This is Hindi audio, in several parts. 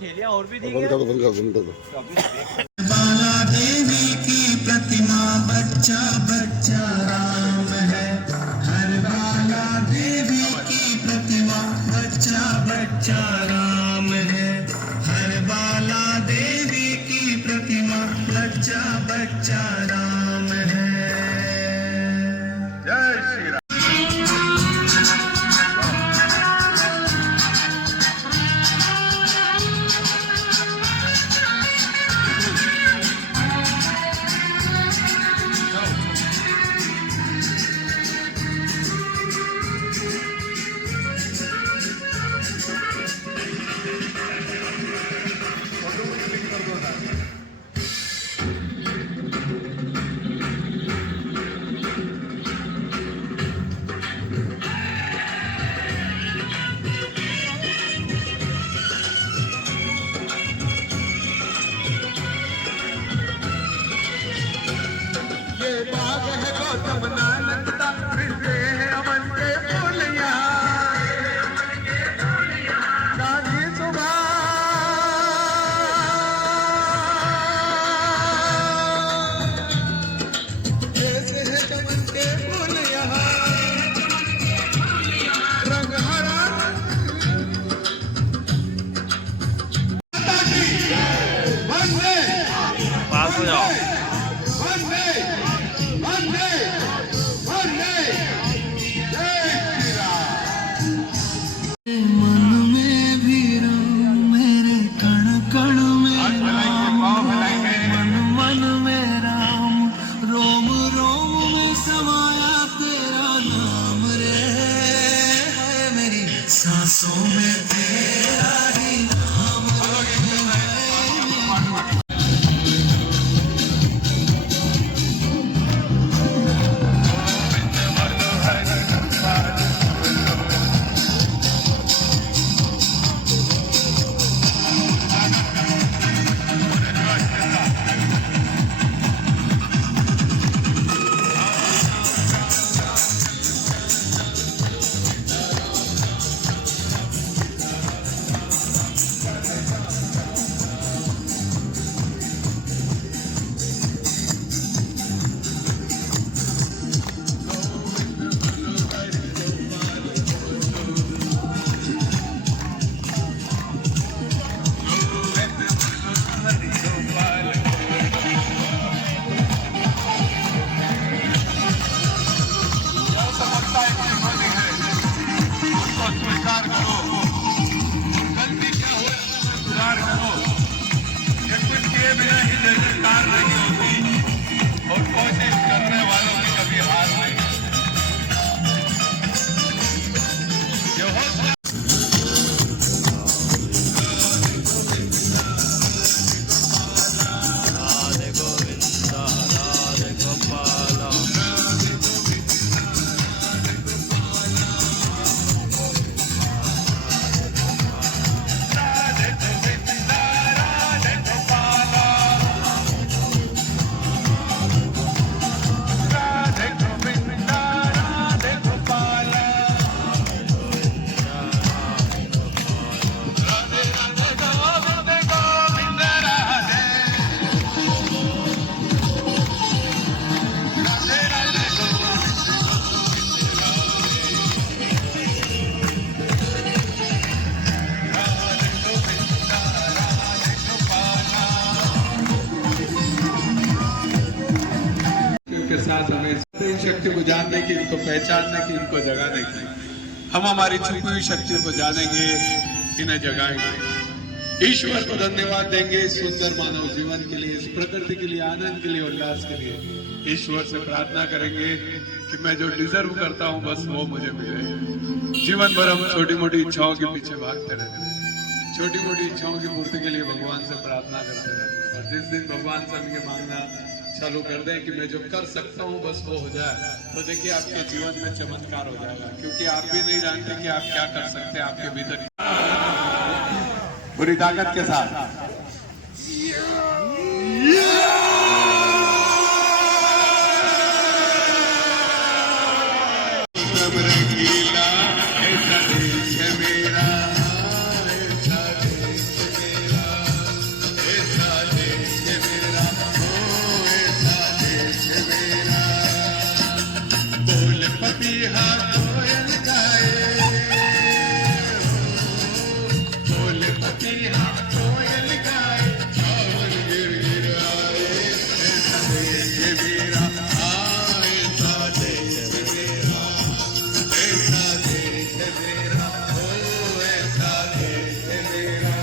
थैलियां और भी दी बंद कर दो। बाला देवी की प्रतिमा बच्चा बच्चा राम है। हर बाला देवी की प्रतिमा बच्चा बच्चा राम है। हर बाला देवी की प्रतिमा बच्चा बच्चा राम है। जय श्री राम। सांसों में तेरा ही नाम है। हमें शक्ति को जानने की, इनको पहचानने की, इनको जगाने की। हम हमारी छुपी हुई शक्तियों को जानेंगे, इन्हें जगाएंगे। ईश्वर को धन्यवाद देंगे इस सुंदर मानव जीवन के लिए, इस प्रकृति के लिए, आनंद के लिए, उल्लास के लिए। ईश्वर से प्रार्थना करेंगे कि मैं जो डिजर्व करता हूं बस वो मुझे मिले। जीवन भर हम छोटी मोटी इच्छाओं के पीछे भागते रहते हैं, छोटी मोटी इच्छाओं की पूर्ति के लिए भगवान से प्रार्थना करते रहते हैं। और जिस दिन भगवान से हमके मांगना चालू कर दें कि मैं जो कर सकता हूं बस वो हो जाए, तो देखिए आपके जीवन में चमत्कार हो जाएगा। क्योंकि आप भी नहीं जानते कि आप क्या कर सकते हैं आपके भीतर पूरी ताकत के साथ। रंगीला ऐसा देश है मेरा, ऐसा देश है मेरा, ऐसा देश है मेरा, ओ ऐसा देश है मेरा। बोल पपीहा कोयल गाए, बोल पपीहा कोयल गाए, सावन गिर आए, ऐसा देश है मेरा, ऐसा देश है मेरा, ऐसा देश है मेरा, ओ ऐसा देश है मेरा।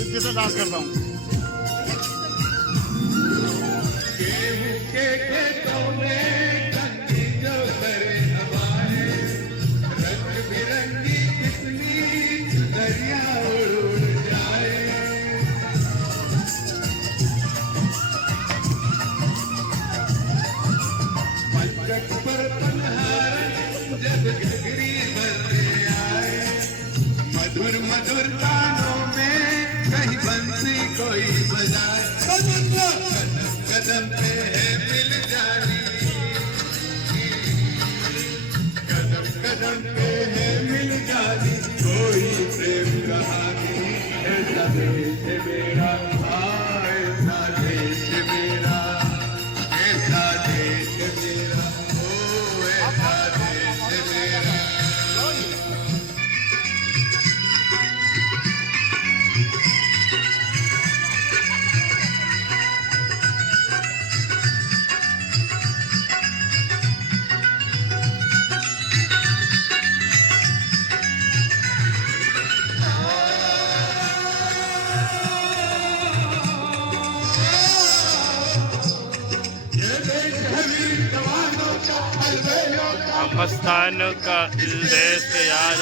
इसके साथ डांस करता हूँ। गेहूं के खेतों में कंगी जो करे हवाएं, रंग बिरंगी कितनी दरिया उड़ जाए। पंचक पर पन्हारन जब घघरी भरने आए, मधुर मधुर तानों में कहीं बंसी कोई बजाए। कदम कदम पे है मिल जानी, कदम कदम पे है मिल जानी, कोई प्रेम कहानी। ऐसा देश है मेरा, ऐसा देश है मेरा, ऐसा देश है मेरा, ओ ऐसा देश है मेरा। मस्तान का देश के यार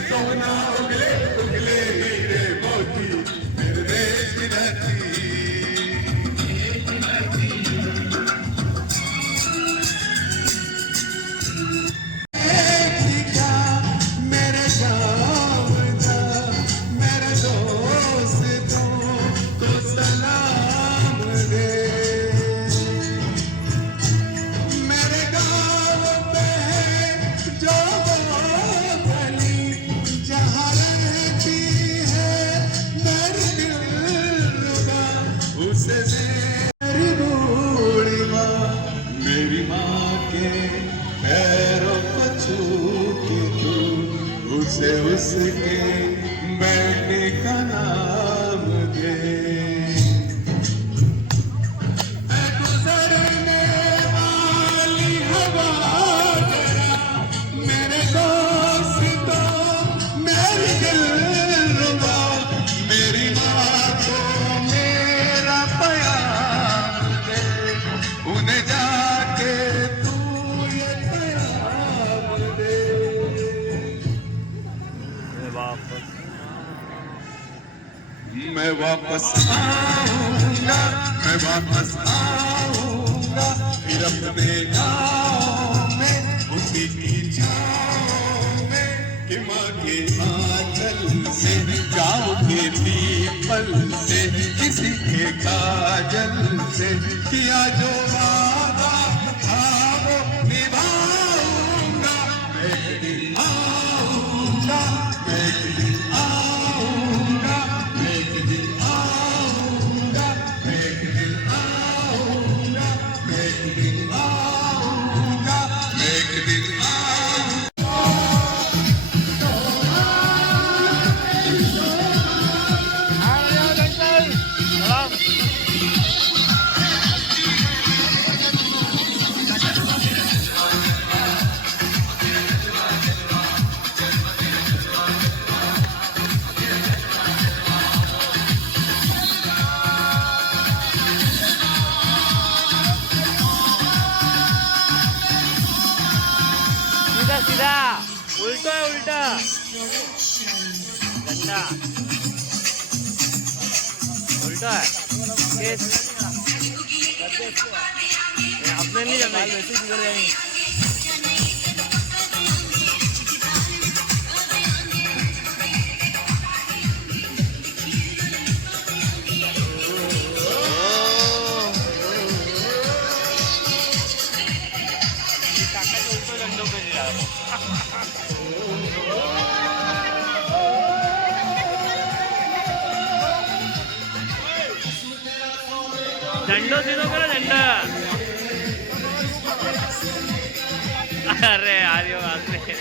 सोना उगले उगले हीरे मोती, मेरे देश की धरती। मेरे जामदा मेरे दोस्तों को सलाम दे, मेरे गाँव पे उसे उसके बैठने का नाम दे। गुजरने वाली हवा जरा मेरे दोस्तों, मेरी दिलरुबा, मेरी बातों मेरा प्यार दे, उन्हें जाके तू ये प्यार दे। मैं वापस आऊंगा, मैं वापस आऊंगा, फिर अपने गाँव में उसी की छाँव में, कि माँ के आंचल से, गाँव के पीपल से, किसी के काजल से, किया जो वादा था वो निभाऊंगा। मैं एक दिन आऊंगा, मैं एक दिन आऊंगा, मैं एक दिन आऊंगा, मैं एक दिन आऊंगा, मैं एक दिन आऊंगा, मैं एक दिन आऊंगा। सीधा सीधा उल्टा है उल्टा डंडा उल्टा है केस अपने नहीं जाना वैसे बिगड़ जाएंगे। झंडो सीधो करो झंडा। अरे यार ये बात नहीं।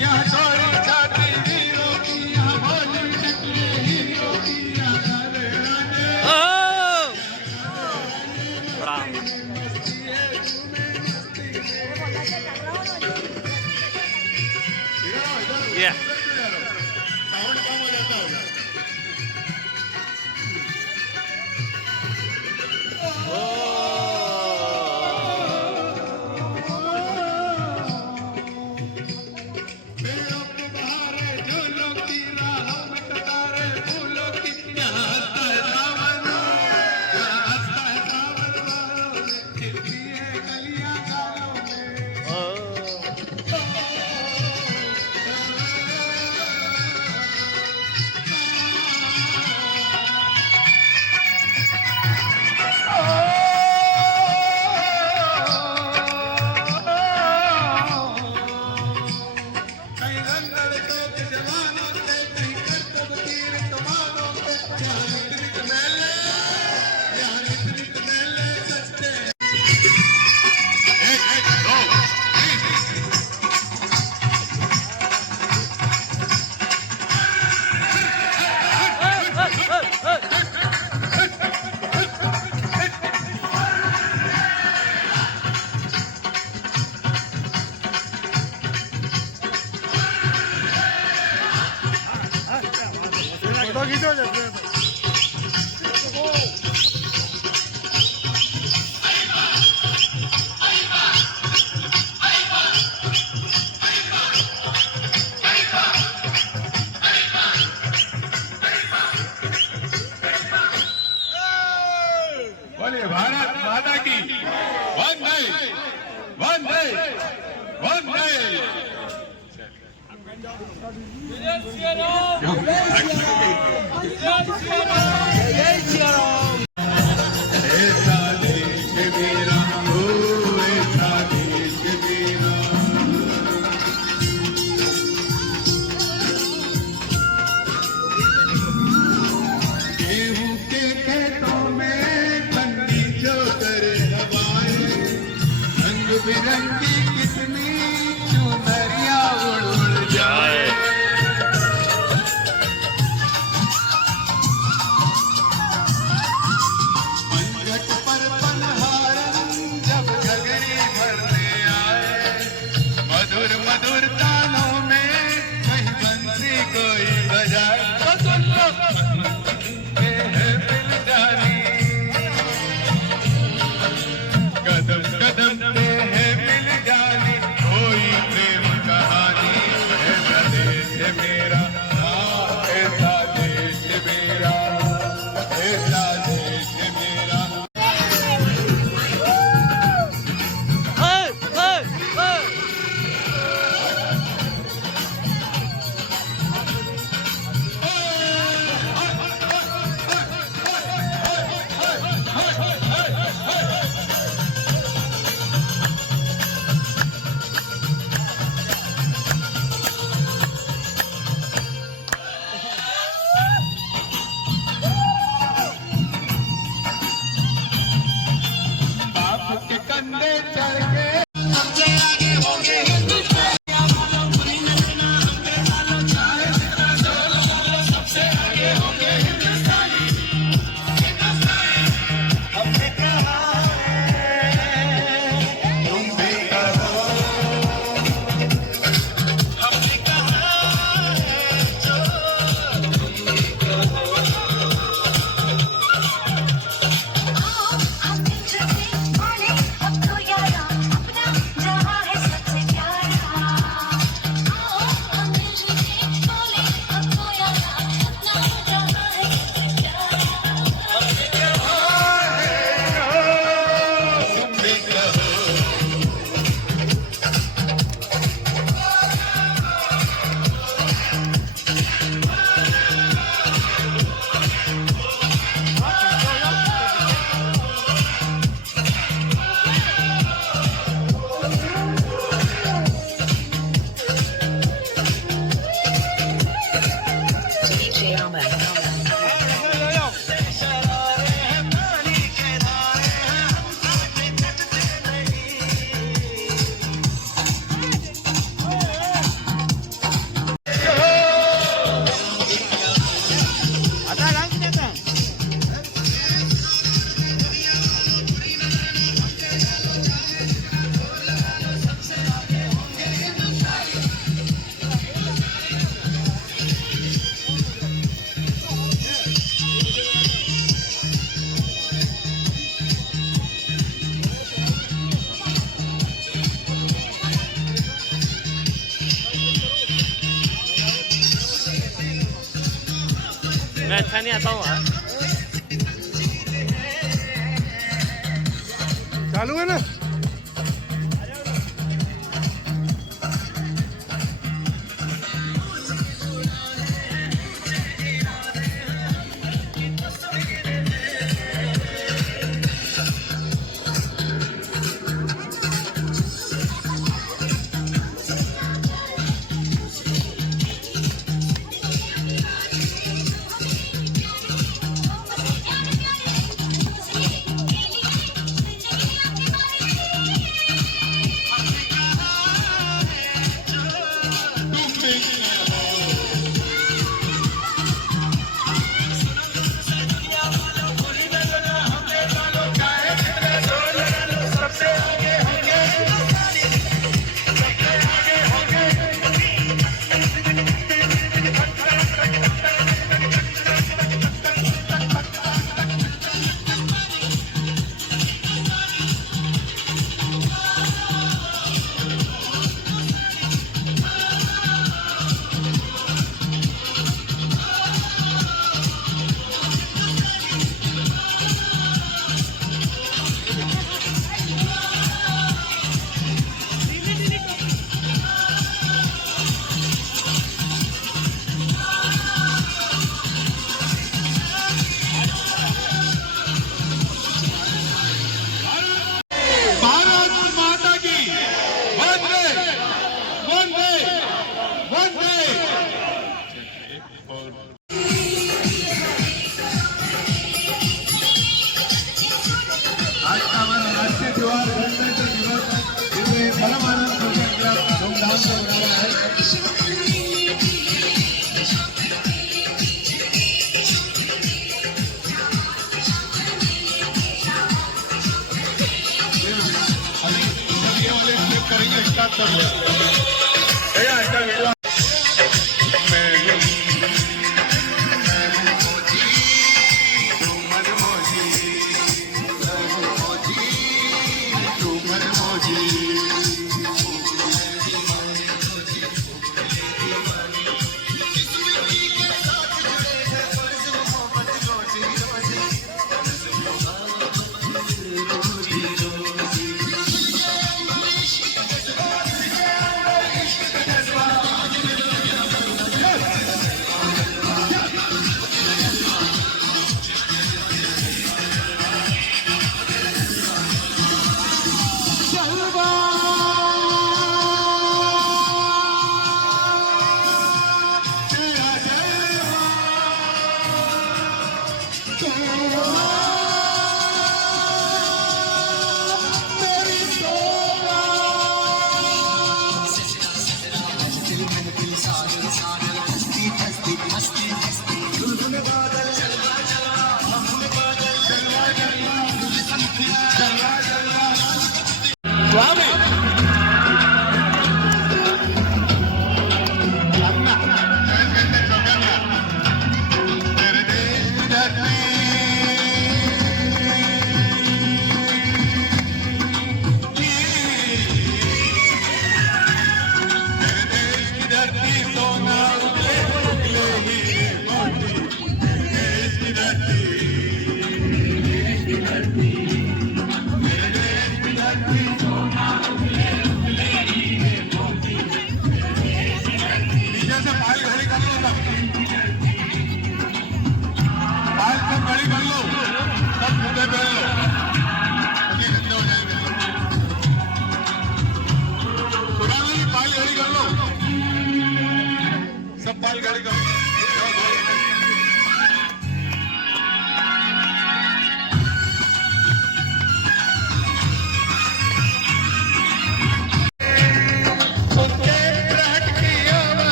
यहाँ थोड़ी छाती हीरो की, यहाँ भोली नकली हीरो की, यहाँ गाने गाने Yeah. साउंड कम हो जाता होगा। पेड़ों के बहारे झूलों की राहों में कतारे फूलों की, यहाँ हंसता है सावन, यहाँ हंसता है सावन बालों में, खिलती है कलियां गालों में। कहीं रंगल के जवानों पे, कहीं करतब तीर कमानों पे, यहाँ नित नित मेले, यहाँ नित नित मेले सजते हैं। एक, दो, तीन। फोटो खींचो जैसे बोलिए भारत माता की वंदे वंदे वंदे। ऐसा देश मेरा हो, ऐसा देश मेरा। गेहूं के खेतों में ठंडी जो करे हवाएं, रंग बिरंगी कितनी चुनरिया उड़ उड़ जाए। पंजट पर पनहारन जब घघरी भरने आए, मधुर मधुर तानों में कहीं बंसी कोई बजाए। तो सुन लो है मिल जानी, कदम कदम पे है मिल मैं अच्छा नहीं आता हूँ हाँ। चालू है ना। आज का हमारा राष्ट्रीय त्योहार गणतंत्र दिवस इसे परम आनंद पूर्वक धूमधाम से मनाया है। अभी ये वाले क्लिप करेंगे, स्टार्ट कर ले।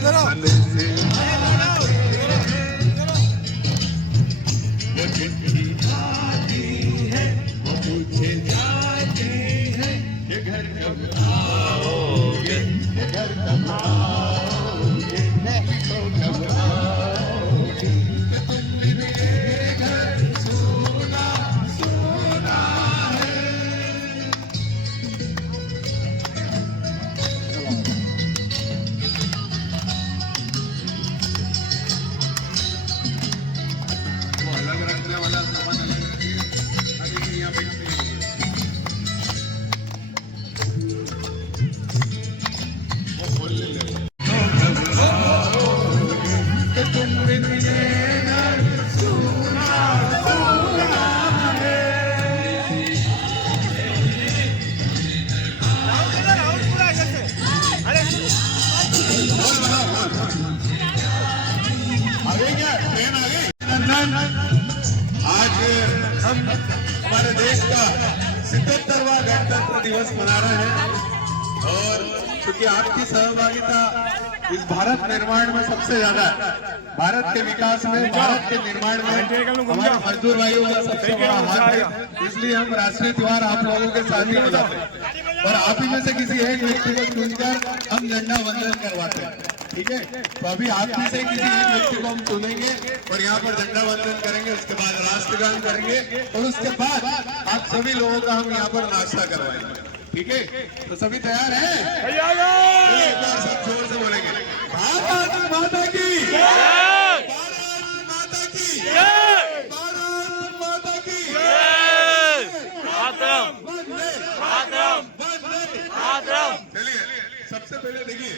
संदेश से वो चिट्ठी आती है, वो पूछे जाती है, ये घर कब आओगे, ये घर कब आओगे, तो कब आओगे, कि तुमने घर सुना सुना है। वो अलग रखने वाला सामान अलग रखिए, अभी यहाँ पे वो खोल ले ले। कि तुमने घर सुना सुना है। बोल बना, बोल। आ गई क्या ट्रेन आ गई? आज हम हमारे देश का 77वां गणतंत्र दिवस मना रहे हैं और क्योंकि आपकी सहभागिता इस भारत निर्माण में सबसे ज्यादा है, भारत के विकास में, भारत के निर्माण में हमारे मजदूर भाइयों का सबसे बड़ा हाथ है, इसलिए हम राष्ट्रीय त्योहार आप लोगों के साथ ही मनाते हैं और आप ही में से किसी एक व्यक्ति को चुनकर हम झंडा वंदन करवाते हैं। ठीक है, तो अभी आप में से किसी एक व्यक्ति को हम चुनेंगे और यहाँ पर झंडा वंदन करेंगे, उसके बाद राष्ट्रगान करेंगे और उसके बाद आप सभी लोगों का हम यहाँ पर नाश्ता करवाएंगे। ठीक है, तो सभी तैयार हैं? एक बार सब जोर से बोलेंगे, भारत माता की जय! भारत माता की जय! भारत माता की जय! वंदे मातरम! वंदे मातरम! चलिए, सबसे पहले देखिए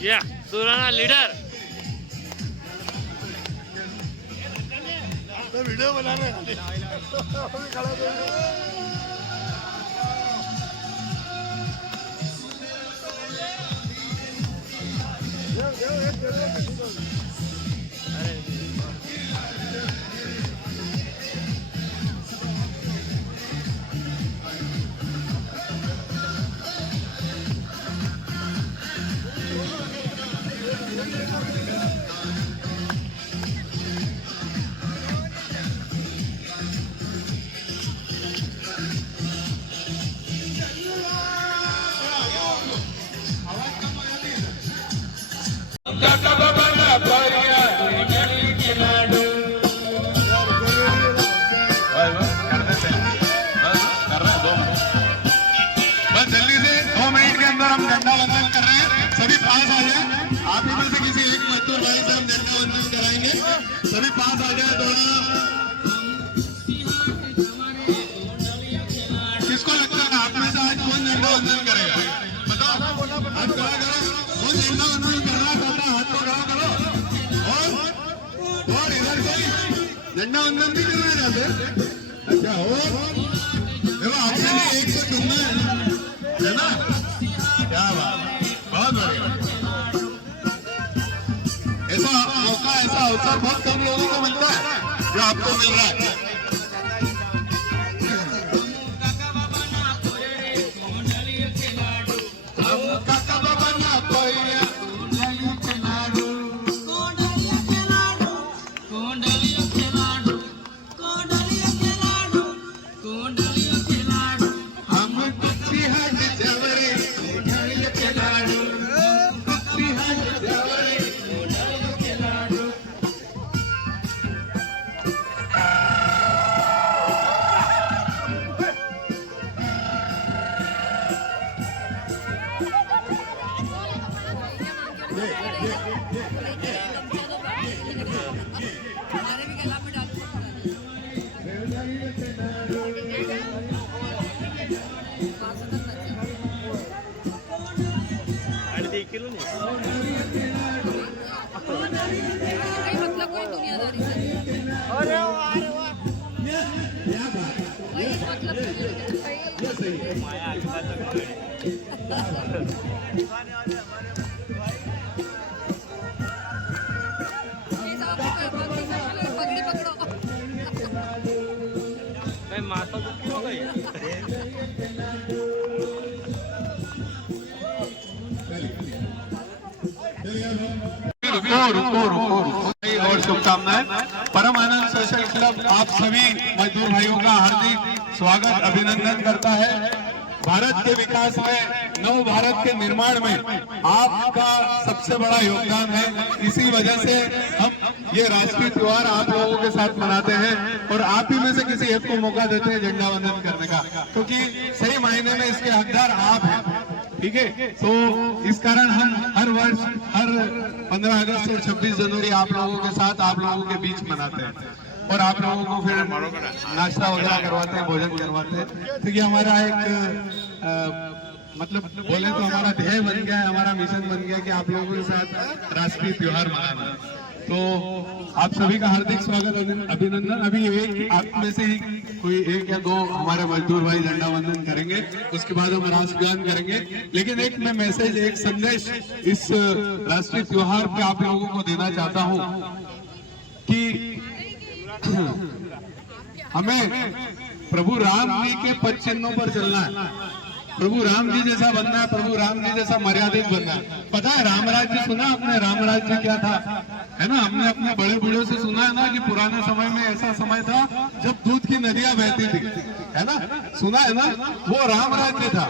या सुराना लीडर वीडियो बनाने सभी पास आ जाए थोड़ा। किसको लगता है आप में से आज कौन झंडा वंदन करेगा? बताओ, हाथ खड़ा करो। कौन झंडा वंदन करना चाहता है हाथ को खड़ा करो। और इधर से झंडा वंदन भी करना चाहते? अच्छा, और देखो आपने भी एक को चुनना है ना? क्या बात, बहुत बढ़िया। ऐसा मौका, ऐसा अवसर बहुत कम लोगों को मिलता है जो आपको मिल रहा है। हमारे भी गला में डाल आणि ते केलं नाही काही मतलब कोई दुनियादारी से अरे वाह वही मतलब माया आजकाल पगड़ी पकड़ो मैं माता को क्यों गई और शुभकामनाएं। परम आनंद सोशल क्लब आप सभी मजदूर भाइयों का हार्दिक स्वागत अभिनंदन करता है। भारत के विकास में, नव भारत के निर्माण में आपका सबसे बड़ा योगदान है। इसी वजह से हम ये राष्ट्रीय त्योहार आप लोगों के साथ मनाते हैं और आप ही में से किसी एक को मौका देते हैं झंडा वंदन करने का, क्योंकि सही मायने में इसके हकदार आप हैं। ठीक है, तो इस कारण हम हर वर्ष हर 15 अगस्त और 26 जनवरी आप लोगों के साथ, आप लोगों के बीच मनाते हैं और आप लोगों को फिर नाश्ता वगैरह करवाते हैं, भोजन करवाते हैं। तो ये हमारा एक मतलब बोले तो हमारा ध्येय बन गया है, हमारा मिशन बन गया कि आप लोगों के साथ राष्ट्रीय त्योहार मनाना। तो आप सभी का हार्दिक स्वागत अभिनंदन। अभी एक आप में से ही कोई एक या दो हमारे मजदूर भाई झंडा वंदन करेंगे, उसके बाद हम राष्ट्रगान करेंगे। लेकिन एक मैं मैसेज, एक संदेश इस राष्ट्रीय त्योहार पे आप लोगों को देना चाहता हूँ कि हमें प्रभु राम जी के पद चिन्हों पर चलना है। प्रभु राम जी जैसा बनना है, प्रभु राम जी जैसा मर्यादित बनना है। पता है राम राज्य सुना आपने? राम राज्य क्या था, है ना? हमने अपने बड़े बूढ़ों से सुना है ना कि पुराने समय में ऐसा समय था जब दूध की नदियां बहती थी, है ना? सुना है ना? वो राम राज्य था।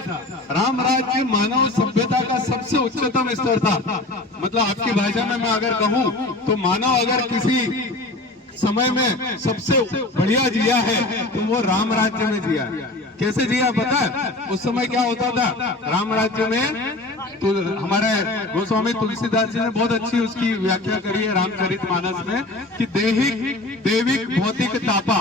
राम राज्य मानव सभ्यता का सबसे उच्चतम स्तर था। मतलब आपकी भाषा में मैं अगर कहूँ तो मानव अगर किसी समय में सबसे बढ़िया जिया है तो वो राम राज्य में जिया है। कैसे जिया पता है? उस समय क्या होता था राम राज्य में? तो हमारे गोस्वामी तुलसीदास जी ने बहुत अच्छी उसकी व्याख्या करी है रामचरितमानस में कि दैहिक दैविक भौतिक तापा।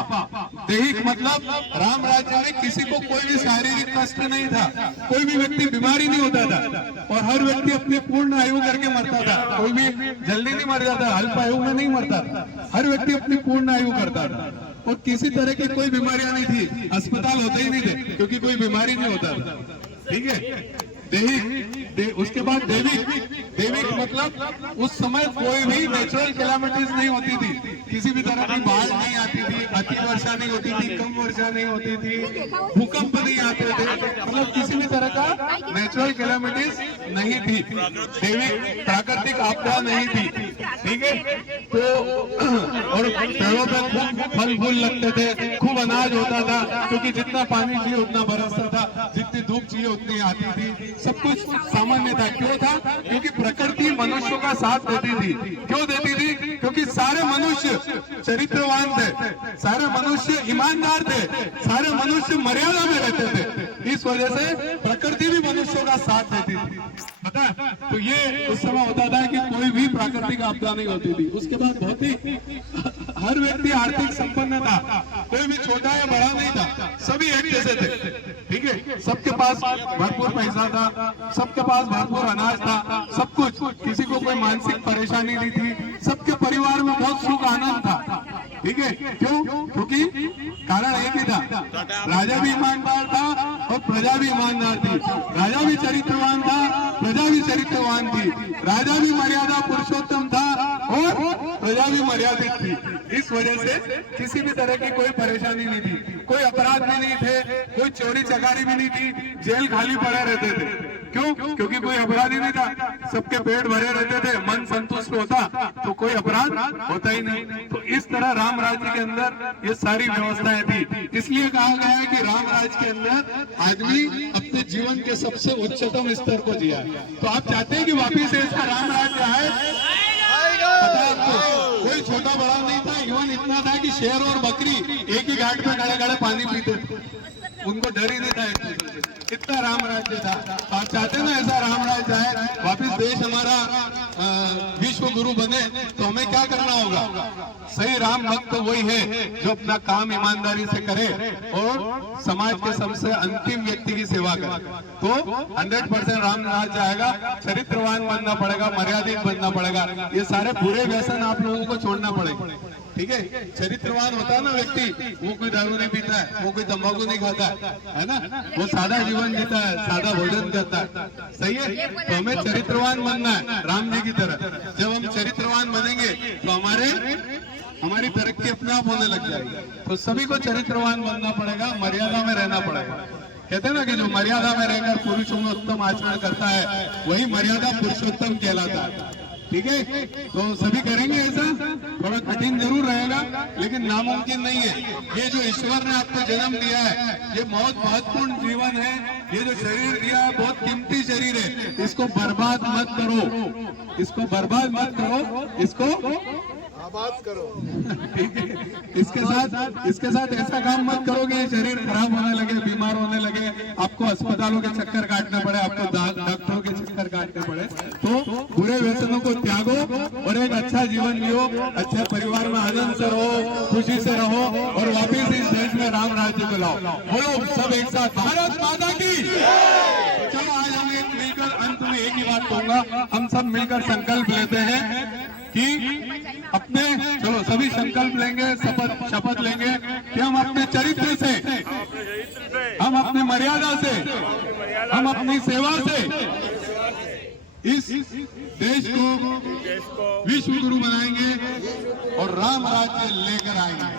दैहिक मतलब राम राज्य में किसी को कोई भी शारीरिक कष्ट नहीं था, कोई भी व्यक्ति बीमारी नहीं होता था और हर व्यक्ति अपनी पूर्ण आयु करके मरता था। कोई भी जल्दी नहीं मर जाता, अल्प आयु में नहीं मरता था। हर व्यक्ति अपनी पूर्ण आयु करता था और किसी तरह की कोई बीमारियां नहीं थी। अस्पताल होते ही नहीं थे क्योंकि कोई बीमारी नहीं होता था। ठीक है, दैहिक, उसके बाद दैविक। दैविक मतलब उस समय कोई भी नेचुरल कैलामिटीज नहीं होती थी, किसी भी तरह की बाढ़ नहीं आती थी, अति वर्षा नहीं होती थी, कम वर्षा नहीं होती थी, भूकंप नहीं आते थे, मतलब किसी भी तरह का नेचुरल कैलामिटीज नहीं थी, दैविक प्राकृतिक आपदा नहीं थी। ठीक है, तो और पेड़ों पर खूब फल फूल लगते थे, खूब अनाज होता था क्योंकि जितना पानी चाहिए उतना बरसता था, जितनी धूप चाहिए उतनी आती थी, सब कुछ सामान्य था। क्यों था? क्योंकि प्रकृति मनुष्यों का साथ देती थी। क्यों देती थी? क्योंकि सारे मनुष्य चरित्रवान थे, सारे मनुष्य ईमानदार थे, सारे मनुष्य मर्यादा में रहते थे। इस वजह से प्रकृति भी मनुष्यों का साथ देती थी। पता है? तो ये उस समय होता था कि कोई भी प्राकृतिक आपदा नहीं होती थी। उसके बाद भौतिक, हर व्यक्ति आर्थिक संपन्न था, कोई भी छोटा या बड़ा नहीं था, सभी एक जैसे थे। ठीक है, सबके पास भरपूर पैसा था, सबके पास भरपूर अनाज था, सब कुछ, किसी को कोई मानसिक परेशानी नहीं थी, सबके परिवार में बहुत सुख आनंद था। ठीक है, क्यों? क्योंकि कारण एक ही था, राजा भी ईमानदार था और प्रजा भी ईमानदार थी। राजा भी चरित्रवान था, प्रजा भी चरित्रवान थी, राजा भी मर्यादा पुरुषोत्तम था और प्रजा भी मर्यादित थी। इस वजह से किसी भी तरह की कोई परेशानी नहीं थी, कोई अपराध भी नहीं थे, कोई चोरी चकारी भी नहीं थी, जेल खाली पड़े रहते थे। क्यों? क्योंकि कोई अपराधी नहीं था, सबके पेट भरे रहते थे, मन संतुष्ट होता तो कोई अपराध होता ही नहीं। तो इस तरह राम राज्य के अंदर ये सारी व्यवस्थाएं थी। इसलिए कहा गया है कि राम राज्य के अंदर आदमी अपने जीवन के सबसे उच्चतम स्तर को जिया। तो आप चाहते हैं कि वापिस से इसका राम राज्य आए? पता है आपको? कोई छोटा बड़ा नहीं था, इवन इतना था कि शेर और बकरी एक ही घाट पे खड़े खड़े पानी पीते थे, उनको डर ही नहीं था एक दूसरे से, इतना राम राज्य था। तो आप चाहते ना ऐसा राम राज्य आए, वापिस देश हमारा विश्व गुरु बने, तो हमें क्या करना होगा? सही राम भक्त वही है जो अपना काम ईमानदारी से करे और समाज के सबसे अंतिम व्यक्ति की सेवा करे, तो 100% राम राज्य आएगा। चरित्रवान बनना पड़ेगा, मर्यादित बनना पड़ेगा, ये सारे बुरे व्यसन आप लोगों को छोड़ना पड़ेगा, ठीक है? चरित्रवान होता है ना व्यक्ति, वो कोई दारू नहीं पीता है, वो कोई तंबाकू नहीं खाता है ना, वो सादा जीवन जीता है, सादा भोजन करता है, सही है? तो हमें चरित्रवान बनना है राम जी की तरह। जब हम चरित्रवान बनेंगे तो हमारी तरक्की अपने आप होने लग जाएगी। तो सभी को चरित्रवान बनना पड़ेगा, मर्यादा में रहना पड़ेगा। कहते हैं ना कि जो मर्यादा में रहकर पुरुषों में उत्तम आचरण करता है वही मर्यादा पुरुषोत्तम कहलाता है, ठीक है? तो सभी करेंगे ऐसा, थोड़ा कठिन जरूर रहेगा लेकिन नामुमकिन नहीं है। ये जो ईश्वर ने आपको जन्म दिया है, ये बहुत महत्वपूर्ण जीवन है, ये जो शरीर दिया है बहुत कीमती शरीर है, इसको बर्बाद मत करो, इसको बर्बाद मत करो, इसको आबाद करो। ठीक है? इसके साथ ऐसा काम मत करो कि ये शरीर खराब होने लगे, बीमार होने लगे, आपको अस्पतालों के चक्कर काटना पड़े, आपको डॉक्टरों के चक्कर काटने पड़े। तो बुरे व्यसनों को त्यागो और एक अच्छा जीवन जियो, अच्छे परिवार में आनंद से रहो, खुशी से रहो और वापिस इस देश में राम राज्य को लाओ। बोलो सब एक साथ, भारत माता की। तो चलो आज हम एक मिलकर, अंत में एक ही बात कहूंगा, हम सब मिलकर संकल्प लेते हैं कि अपने, चलो सभी संकल्प लेंगे, शपथ लेंगे कि हम अपने चरित्र से, हम अपनी मर्यादा से, हम अपनी सेवा से इस देश को विश्व गुरु बनाएंगे और राम राज्य लेकर आएंगे।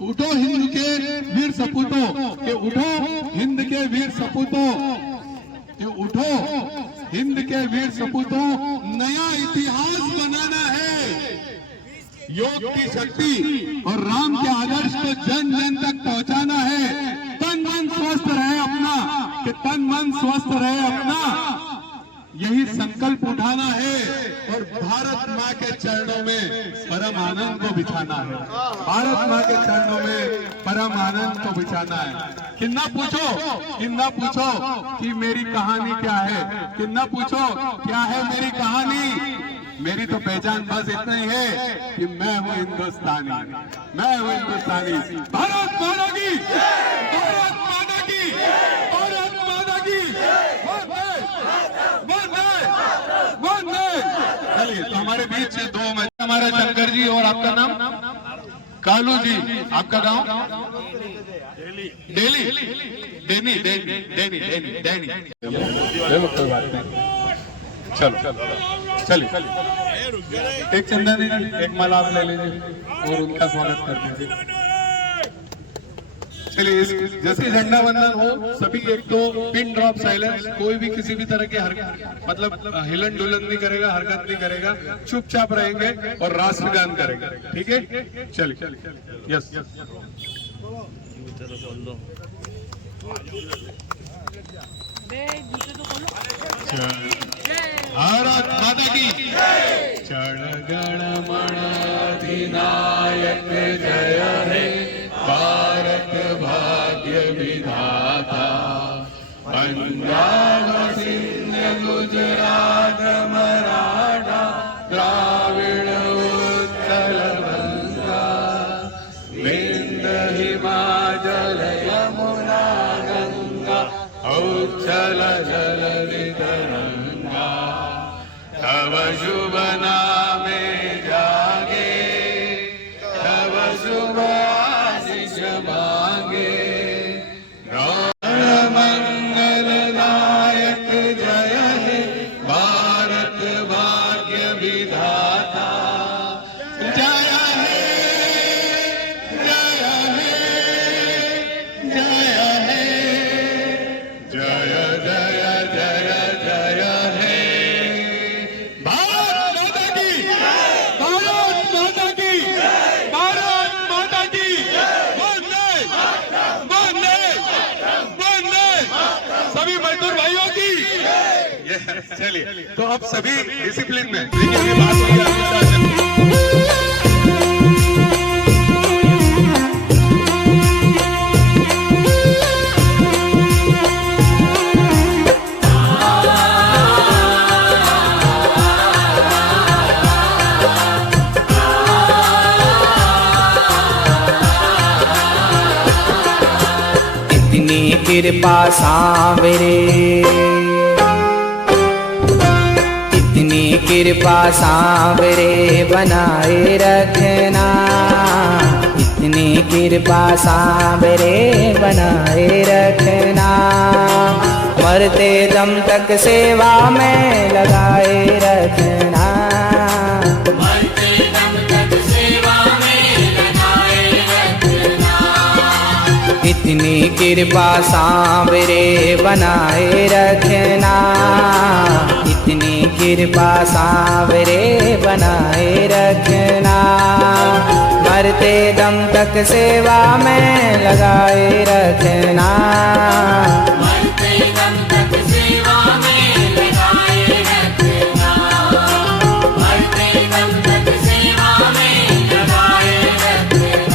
उठो हिंद के वीर सपूतों, के उठो हिंद के वीर सपूतों, कि उठो हिंद के वीर सपूतों, नया इतिहास बनाना है। योग की शक्ति और राम के आदर्श को जन जन तक पहुंचाना है। तन मन स्वस्थ रहे अपना, कि तन मन स्वस्थ रहे अपना, यही संकल्प उठाना है और भारत माँ के चरणों में परम आनंद को बिछाना है। भारत माँ के चरणों में परम आनंद को बिछाना है। किन्ना पूछो कि मेरी कहानी क्या है, किन्ना पूछो क्या है मेरी कहानी। मेरी तो पहचान बस इतना ही है कि मैं हूँ हिंदुस्तानी, मैं हूँ हिंदुस्तानी। भारत माता की, भारत माता की, भारत माता की। चलिए, तो हमारे बीच दो, हमारा शंकर जी और आपका नाम कालू जी, आपका गांव डेली, डेनी, डेनी, डेनी, डेनी। चलो कोई बात नहीं, चलो चलिए, एक चंदन, एक माला आप ले लीजिए और उनका स्वागत कर दीजिए। चलिए, जैसे झंडा वंदन हो सभी एक तो पिन ड्रॉप साइलेंस, कोई भी किसी भी तरह के मतलब हिलन डुलन नहीं करेगा, हरकत नहीं करेगा, चुपचाप रहेंगे और राष्ट्रगान करेंगे, ठीक है? चलिए, यस। भारत माता की। चढ़ गण मण अधिनायक जय हे, भारत भाग्य विधाता, पंजाब सिंध गुजरात मराठा द्राविड़ उत्कल बंगा, विंध हिमाचल यमुना गंगा, उच्छल जलधि तरंगा, तव शुभ नामे जागे, तव शुभ आशीष मांगे, मंगलदायक जय हे, भारत भाग्य विधाता, जय हे, जय हे, जय हे, जय जय जय जय हे। भारत माता की। चलिए, तो अब सभी डिसिप्लिन में देखिए, अभी बात हुई है इतनी कृपा सांवरे, इतनी कृपा सांवरे बनाए रखना, इतनी कृपा सांवरे बनाए रखना, मरते दम तक सेवा में लगाए रखना, मरते दम तक सेवा में लगाए रखना, इतनी कृपा सांवरे बनाए रखना, इतनी कृपा सांवरे बनाए रखना, मरते दम तक सेवा में लगाए रखना, मरते दम तक सेवा में लगाए रखना, मरते दम तक सेवा में लगाए रखना।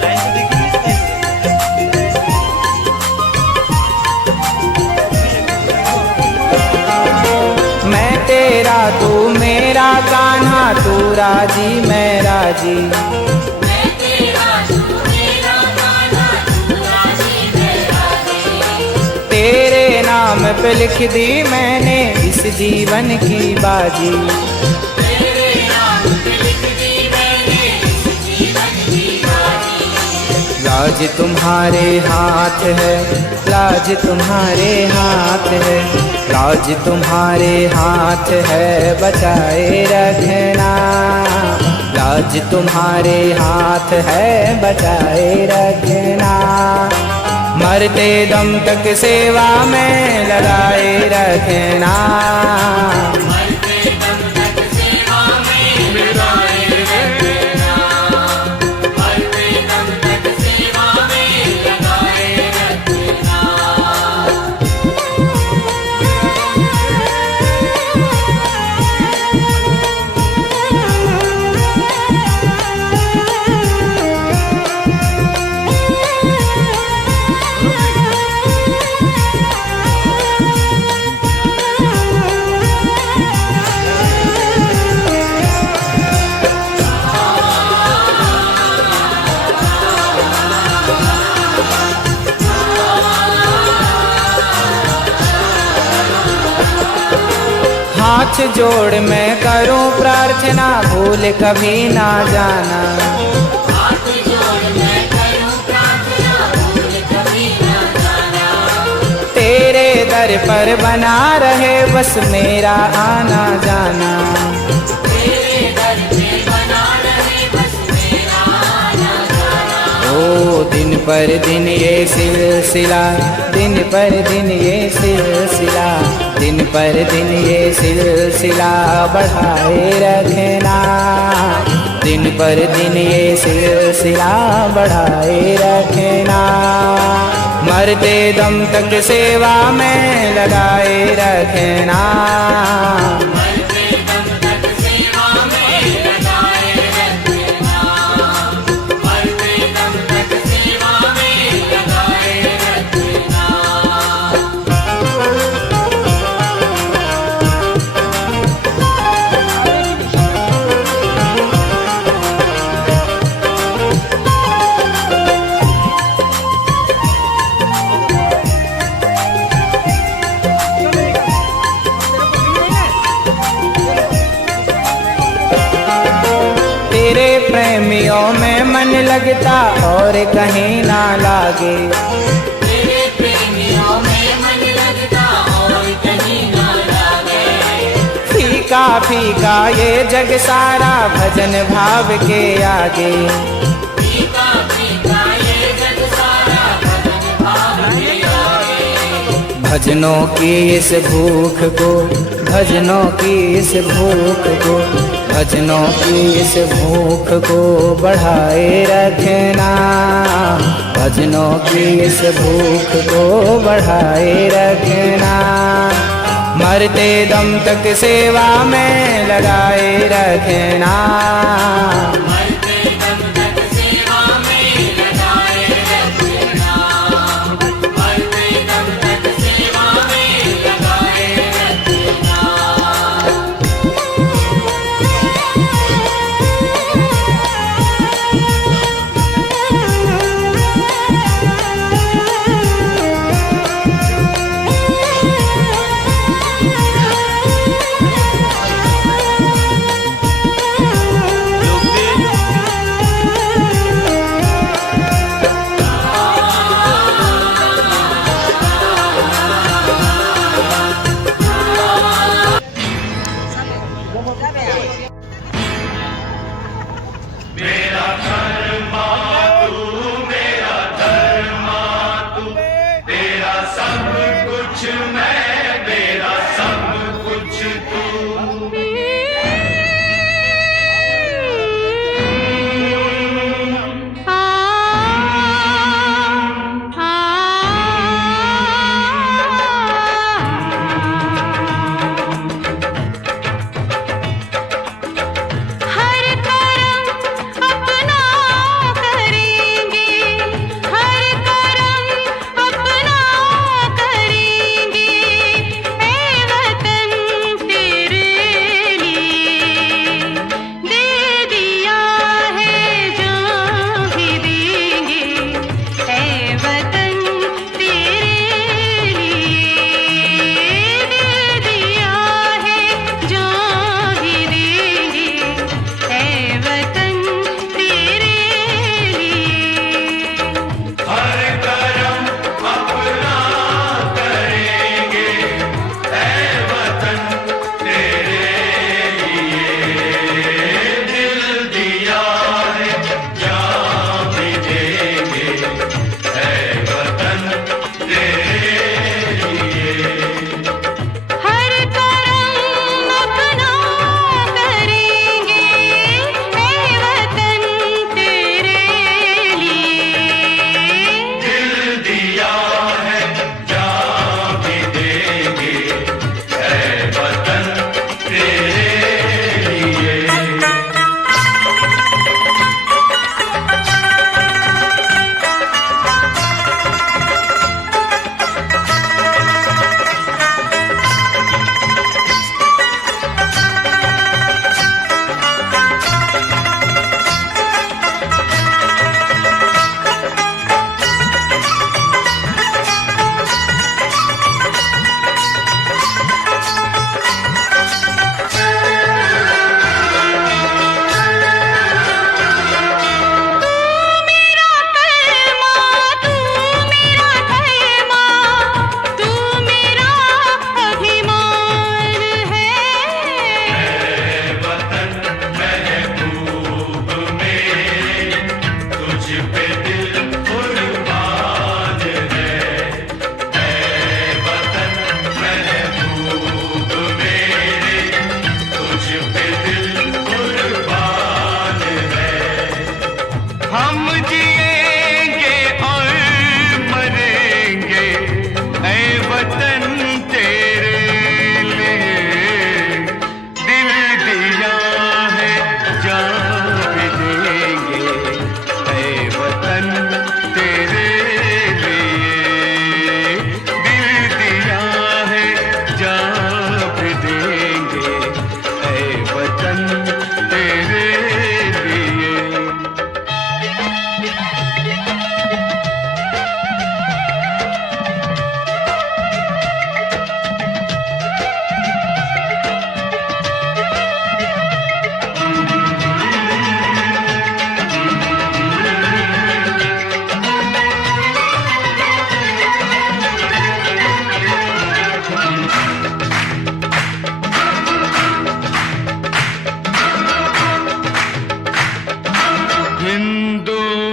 लाइन ही कैसे लगाई? ये लाइन तो दिख रही है। मैं तेरा तू मेरा कान्हा, तू राजी मैं राजी, मैं तेरा तू मेरा कान्हा, तू राजी मैं राजी, तेरे नाम पे लिख दी मैंने इस जीवन की बाजी, तेरे नाम पे लिख दी मैंने इस जीवन की बाजी, लाज तुम्हारे हाथ है, लाज तुम्हारे हाथ है, लाज तुम्हारे हाथ है, बचाए रखना, लाज तुम्हारे हाथ है, बचाए रखना, मरते दम तक सेवा में लगाए रखना, मरते दम तक सेवा में लगाए रखना, मरते दम तक सेवा में लगाए रखना। हाथ जोड़ मैं करूं प्रार्थना, भूल कभी ना जाना, हाथ जोड़ मैं करूं प्रार्थना, भूल कभी ना जाना, तेरे दर पर बना रहे बस मेरा आना जाना, तेरे दर पे बना रहे बस मेरा आना जाना, ओ दिन पर दिन ये सिलसिला, दिन पर दिन ये सिलसिला, दिन पर दिन ये सिलसिला बढ़ाए रखना, दिन पर दिन ये सिलसिला बढ़ाए रखना, मरते दम तक सेवा में लगाए रखना, मरते दम तक सेवा में लगाए रखना, मरते दम तक सेवा में लगाए रखना। तेरे प्रेमियों में मन लगता और कहीं ना लागे, तेरे प्रेमियों में मन लगता और कहीं ना लागे, फीका फीका ये जग सारा भजन भाव के आगे, फीका फीका ये जग सारा भजन भाव के आगे, भजनों की इस भूख को, भजनों की इस भूख को, भजनों की इस भूख को बढ़ाए रखना, भजनों की इस भूख को बढ़ाए रखना। मरते दम तक सेवा में लगाए रखना,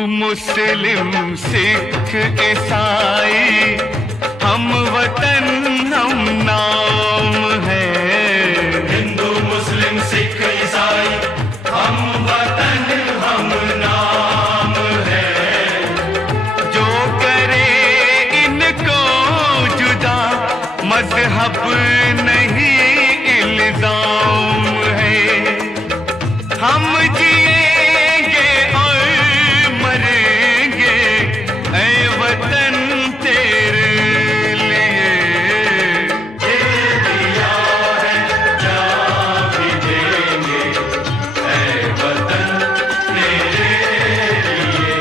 मुस्लिम सिख ईसाई हम वतन हम नाम है। हिंदू मुस्लिम सिख ईसाई हम वतन हम नाम है। जो करे इनको जुदा मजहब नहीं इल्जाम है। हम जिएंगे और मरेंगे ऐ वतन तेरे लिए। ये दिया है जान भी देंगे ऐ वतन तेरे लिए।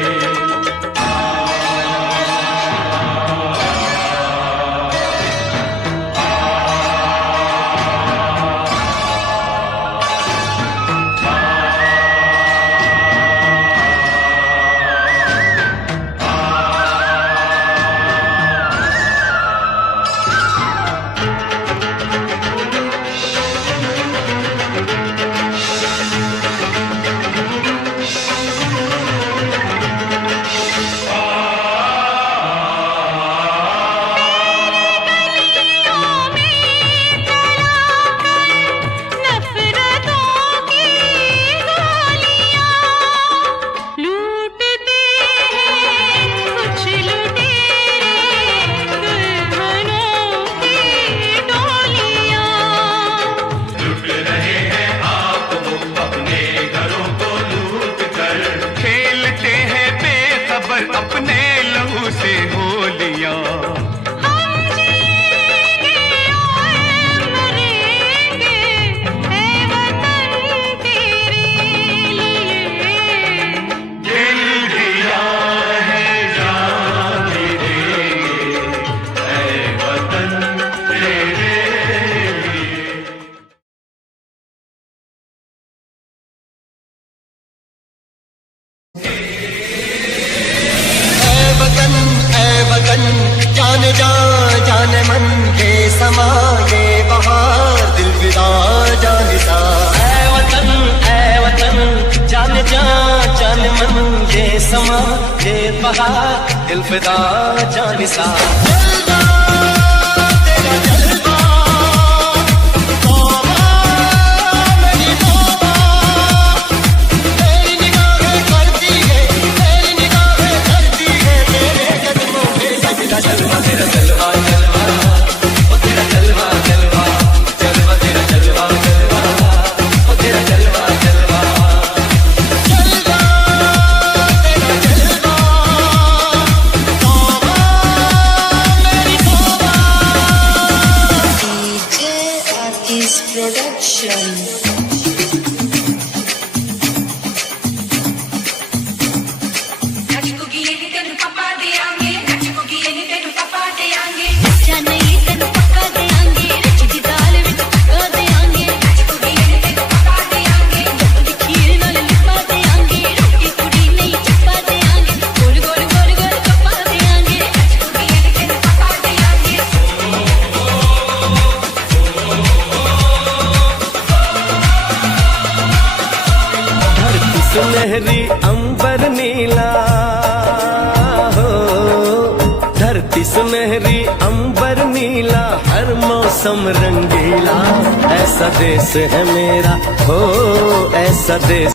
अपने लहू से होलियां हम जिएंगे और मरेंगे ऐ वतन तेरे लिए। दिल दिया है जान भी देंगे ऐ वतन तेरे लिए। जाने जा जाने मन के समा ये बहार दिल विदा जाने सा। ऐ वतन जाने जा जाने मन ये समा ये बहार दिल विदा जाने सा। सुनहरी अंबर नीला हो, धरती सुनहरी अंबर नीला, हर मौसम रंगीला, ऐसा देश है मेरा हो, ऐसा देश।